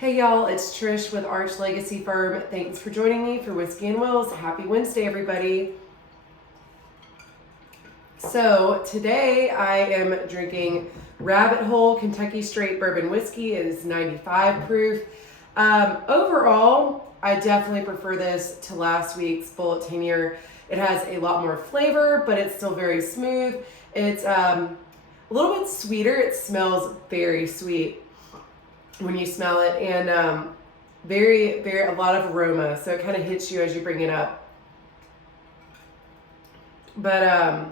Hey y'all, it's Trish with Arch Legacy Firm. Thanks for joining me for Whiskey and Wills. Happy Wednesday, everybody. So today I am drinking Rabbit Hole Kentucky Straight Bourbon Whiskey. It is 95 proof. Overall, I definitely prefer this to last week's Bullet Tenure. It has a lot more flavor, but it's still very smooth. It's a little bit sweeter. It smells very sweet when you smell it, and a lot of aroma, so it kind of hits you as you bring it up. But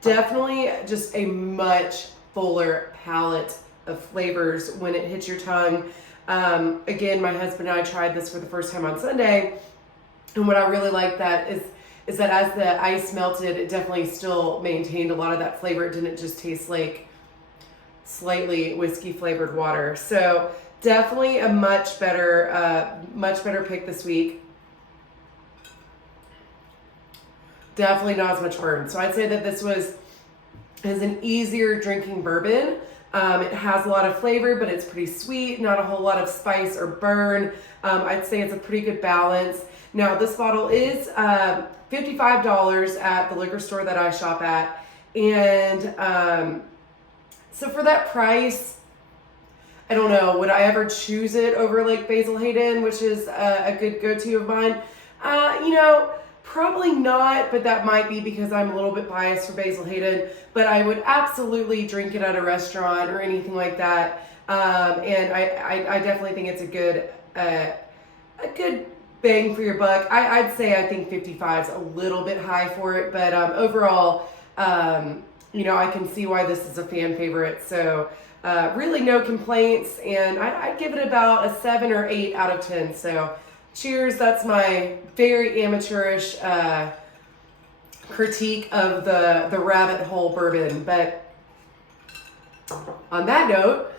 definitely just a much fuller palette of flavors when it hits your tongue. Again, my husband and I tried this for the first time on Sunday, and what I really like that is that as the ice melted, it definitely still maintained a lot of that flavor. It didn't just taste like slightly whiskey flavored water. So definitely a much better pick this week. Definitely not as much burn. So I'd say that this is an easier drinking bourbon. It has a lot of flavor, but it's pretty sweet, not a whole lot of spice or burn. I'd say it's a pretty good balance. Now this bottle is $55 at the liquor store that I shop at, and so for that price, I don't know, would I ever choose it over like Basil Hayden, which is a good go-to of mine? Probably not, but that might be because I'm a little bit biased for Basil Hayden, but I would absolutely drink it at a restaurant or anything like that. And I definitely think it's a good bang for your buck. I'd say I think 55 is a little bit high for it, but overall, I can see why this is a fan favorite. So really no complaints, and I'd give it about a 7 or 8 out of 10. So cheers. That's my very amateurish critique of the Rabbit Hole Bourbon. But on that note,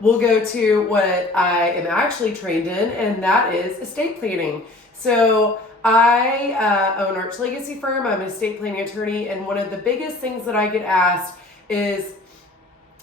we'll go to what I am actually trained in, and that is estate planning. So I own Arch Legacy Firm. I'm an estate planning attorney, and one of the biggest things that I get asked is,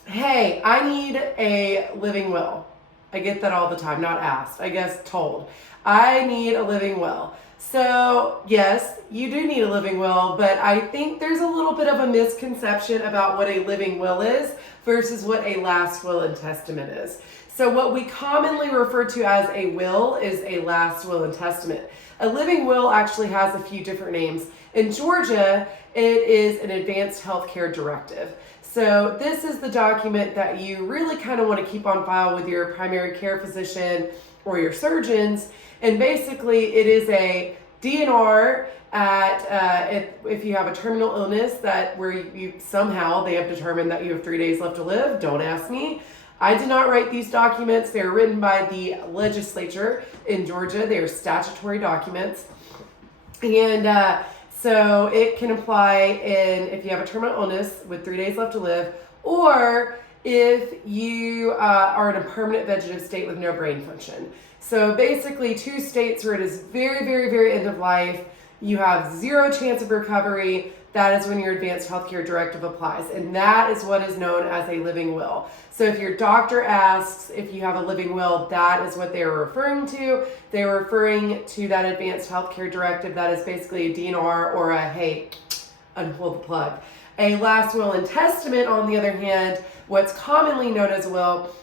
hey, I need a living will. I get that all the time, not asked, I guess told. I need a living will. So yes, you do need a living will, but I think there's a little bit of a misconception about what a living will is versus what a last will and testament is. So what we commonly refer to as a will is a last will and testament. A living will actually has a few different names. In Georgia, it is an advanced healthcare directive. So this is the document that you really kind of want to keep on file with your primary care physician or your surgeons. And basically it is a DNR if you have a terminal illness where you somehow they have determined that you have 3 days left to live. Don't ask me. I did not write these documents. They're written by the legislature in Georgia. They are statutory documents. And so it can apply if you have a terminal illness with 3 days left to live, or if you are in a permanent vegetative state with no brain function. So basically 2 states where it is very, very, very end of life, you have 0 chance of recovery. That is when your advanced healthcare directive applies. And that is what is known as a living will. So if your doctor asks if you have a living will, that is what they are referring to. They are referring to that advanced healthcare directive. That is basically a DNR or a, hey, unpull the plug. A last will and testament, on the other hand, what's commonly known as a will,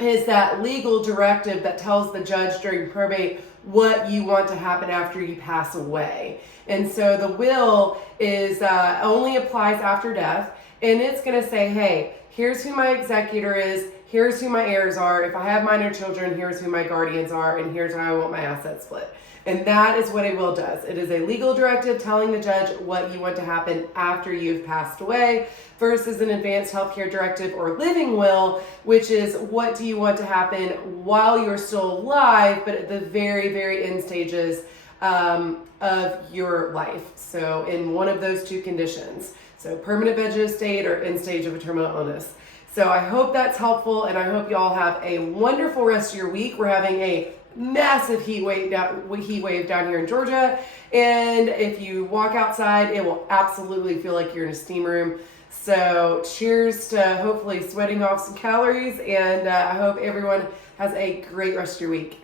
is that legal directive that tells the judge during probate what you want to happen after you pass away. And so the will is only applies after death, and it's going to say, hey, here's who my executor is, here's who my heirs are, if I have minor children, here's who my guardians are, and here's how I want my assets split. And that is what a will does. It is a legal directive telling the judge what you want to happen after you've passed away, versus an advanced healthcare directive or living will, which is what do you want to happen while you're still alive, but at the very, very end stages of your life. So in one of those 2 conditions. So permanent vegetative state or end stage of a terminal illness. So I hope that's helpful, and I hope you all have a wonderful rest of your week. We're having a massive heat wave down here in Georgia, and if you walk outside, it will absolutely feel like you're in a steam room. So cheers to hopefully sweating off some calories, and I hope everyone has a great rest of your week.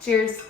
Cheers.